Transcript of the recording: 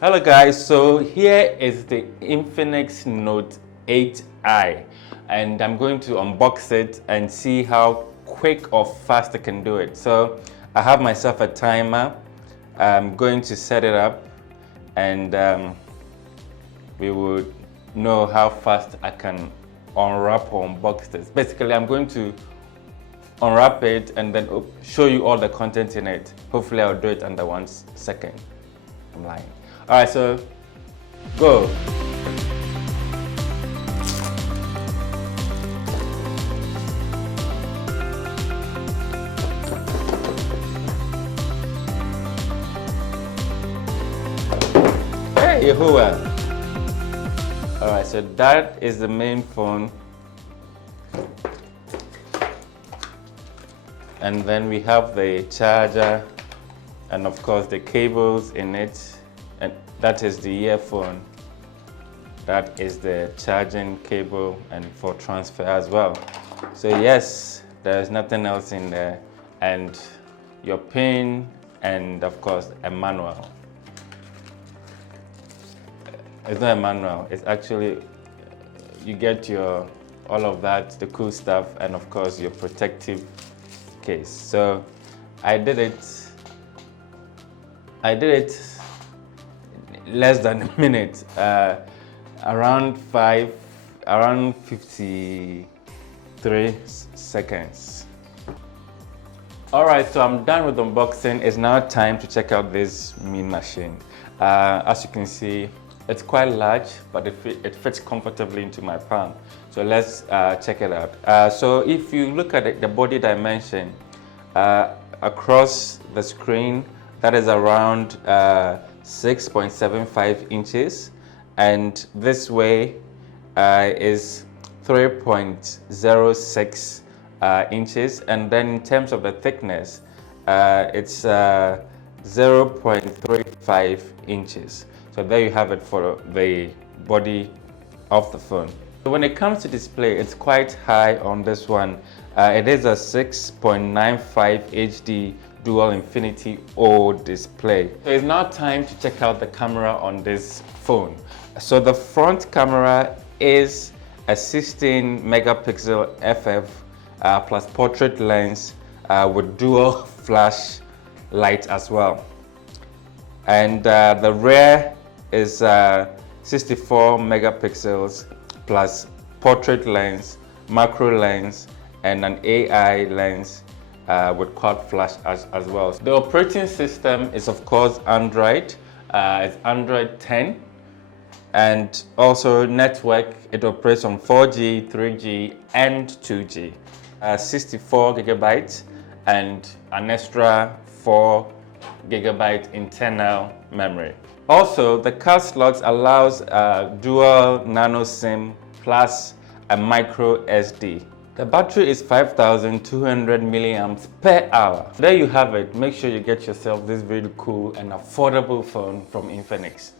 Hello guys, so here is the Infinix Note 8i and I'm going to unbox it and see how quick or fast I can do it. So I have myself a timer. I'm going to set it up and we will know how fast I can unwrap or unbox this. Basically, I'm going to unwrap it and then show you all the content in it. Hopefully I'll do it under 1 second. I'm lying. All right, so go. Hey, Yahuwah. All right, so that is the main phone. And then we have the charger and of course the cables in it. And that is the earphone. That is the charging cable and for transfer as well. So yes, there's nothing else in there. And your pin and of course a manual. It's not a manual, it's actually, you get your, all of that, the cool stuff, and of course your protective case. So I did it less than a minute, around 53 seconds. All right, so I'm done with unboxing. It's now time to check out this mean machine. As you can see, it's quite large, but it fits comfortably into my palm. So let's check it out. So if you look at it, the body dimension across the screen, that is around 6.75 inches, and this way is 3.06 inches, and then in terms of the thickness, it's 0.35 inches. So there you have it for the body of the phone. So when it comes to display, it's quite high on this one. It is a 6.95 HD Dual Infinity O display. So it's now time to check out the camera on this phone. So the front camera is a 16 megapixel FF plus portrait lens with dual flash light as well. And the rear is 64 megapixels plus portrait lens, macro lens, and an AI lens with quad flash as well. The operating system is of course Android. It's Android 10, and also network, it operates on 4G, 3G, and 2G. 64 gigabytes and an extra 4 gigabyte internal memory. Also, the card slots allows dual nano SIM plus a micro SD. The battery is 5,200 milliamps per hour. There you have it. Make sure you get yourself this really cool and affordable phone from Infinix.